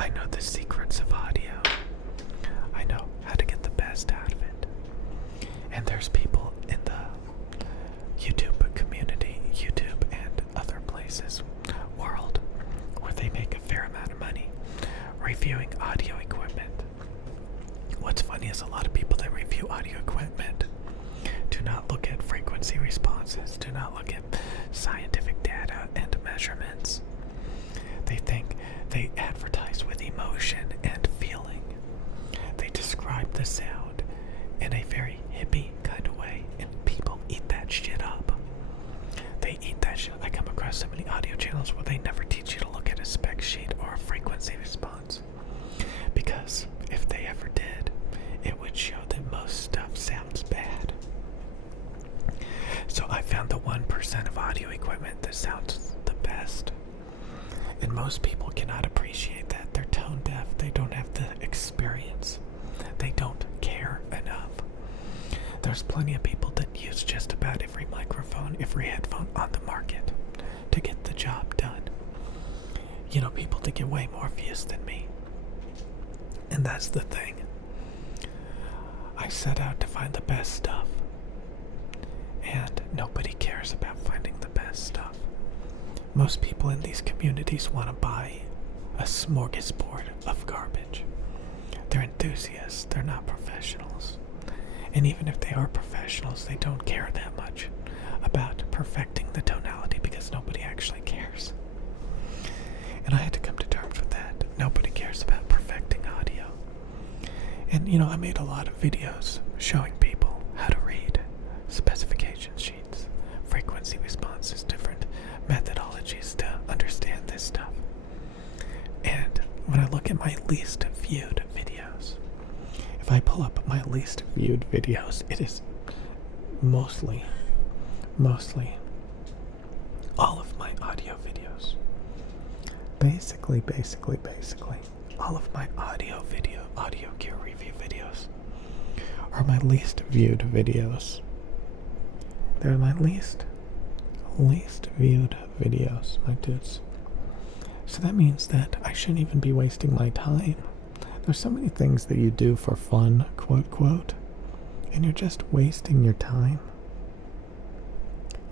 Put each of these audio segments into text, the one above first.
I know the secrets of audio. I know how to get the best out of it. And there's people in the YouTube community, YouTube and other places, world, where they make a fair amount of money reviewing audio equipment. What's funny is a lot of people that review audio equipment do not look at frequency responses, do not look at scientific data and measurements. They think they advertise with emotion and feeling. They describe the sound in a very hippie kind of way, and people eat that shit up. They eat that shit. I come across so many audio channels where they never teach you to look at a spec sheet or a frequency response. Because if they ever did, it would show that most stuff sounds bad. So I found the 1% of audio equipment that sounds the best. And most people cannot appreciate that. They're tone deaf. They don't have the experience. They don't care enough. There's plenty of people that use just about every microphone, every headphone on the market to get the job done. You know, people that get way more views than me. And that's the thing. I set out to find the best stuff. And nobody cares about finding the best stuff. Most people in these communities want to buy a smorgasbord of garbage. They're enthusiasts, they're not professionals. And even if they are professionals, they don't care that much about perfecting the tonality because nobody actually cares. And I had to come to terms with that. Nobody cares about perfecting audio. And you know, I made a lot of videos showing people how to read specification sheets, frequency responses, different methodologies to understand this stuff. And when I look at my least viewed videos, if I pull up my least viewed videos, it is mostly all of my audio videos. Basically, all of my audio gear review videos are my least viewed videos. They're my least viewed videos, my dudes. So that means that I shouldn't even be wasting my time. There's so many things that you do for fun, quote, and you're just wasting your time.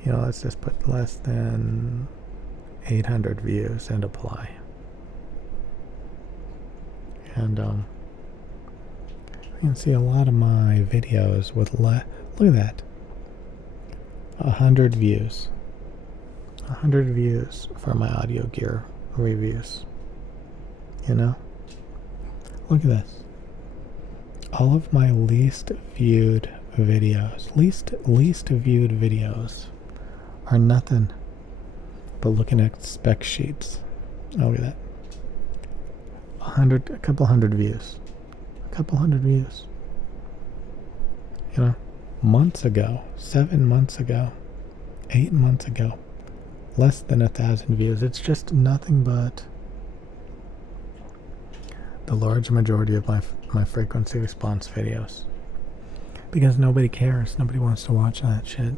You know, let's just put less than 800 views and apply. And you can see a lot of my videos with look at that. 100 views. 100 views for my audio gear reviews. You know? Look at this. All of my least viewed videos, least viewed videos are nothing but looking at spec sheets. Oh, look at that. A couple hundred views. You know? Months ago, 7 months ago, 8 months ago, less than 1,000 views. It's just nothing but the large majority of my frequency response videos. Because nobody cares. Nobody wants to watch that shit.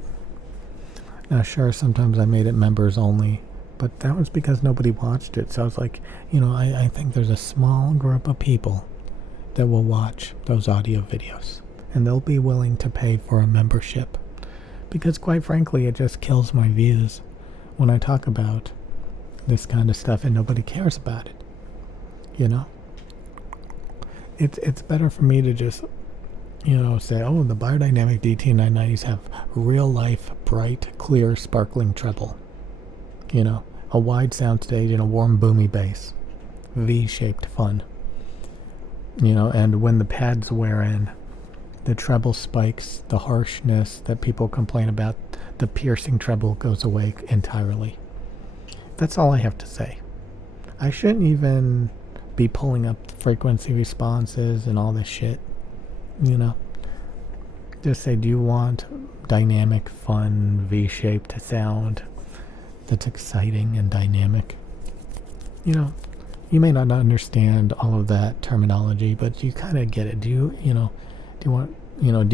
Now, sure, sometimes I made it members only, but that was because nobody watched it. So I was like, you know, I think there's a small group of people that will watch those audio videos. And they'll be willing to pay for a membership. Because quite frankly, it just kills my views when I talk about this kind of stuff and nobody cares about it. You know? It's better for me to just, you know, say, oh, the biodynamic DT990s have real life, bright, clear, sparkling treble. You know? A wide soundstage and a warm, boomy bass. V-shaped fun. You know, and when the pads wear in, the treble spikes, the harshness that people complain about, the piercing treble goes away entirely. That's all I have to say. I shouldn't even be pulling up frequency responses and all this shit, you know. Just say, do you want dynamic, fun, V-shaped sound that's exciting and dynamic? You know, you may not understand all of that terminology, but you kind of get it. Do you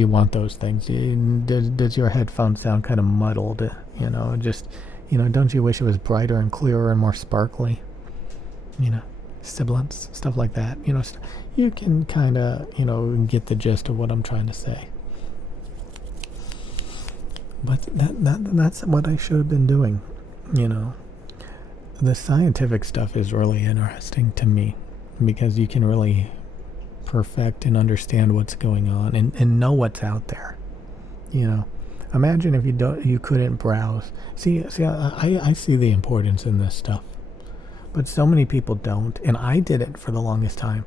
want those things? Does your headphone sound kind of muddled? You know, just, you know, don't you wish it was brighter and clearer and more sparkly? You know, sibilance, stuff like that. You can kind of, get the gist of what I'm trying to say. But that's what I should have been doing, The scientific stuff is really interesting to me because you can really perfect and understand what's going on and know what's out there. Imagine if you couldn't browse. See, I see the importance in this stuff, but so many people don't, and I did it for the longest time.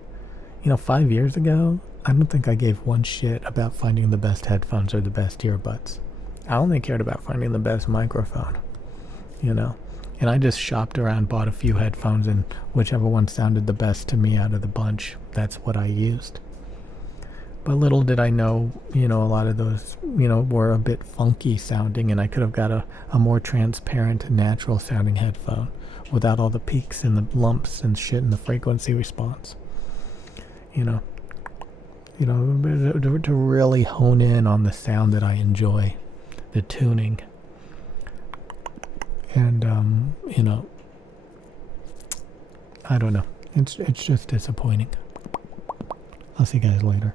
5 years ago, I don't think I gave one shit about finding the best headphones or the best earbuds. I only cared about finding the best microphone, And I just shopped around, bought a few headphones, and whichever one sounded the best to me out of the bunch, that's what I used. But little did I know, a lot of those, were a bit funky sounding, and I could have got a more transparent, natural sounding headphone without all the peaks and the lumps and shit in the frequency response. To really hone in on the sound that I enjoy, the tuning. And, I don't know. It's just disappointing. I'll see you guys later.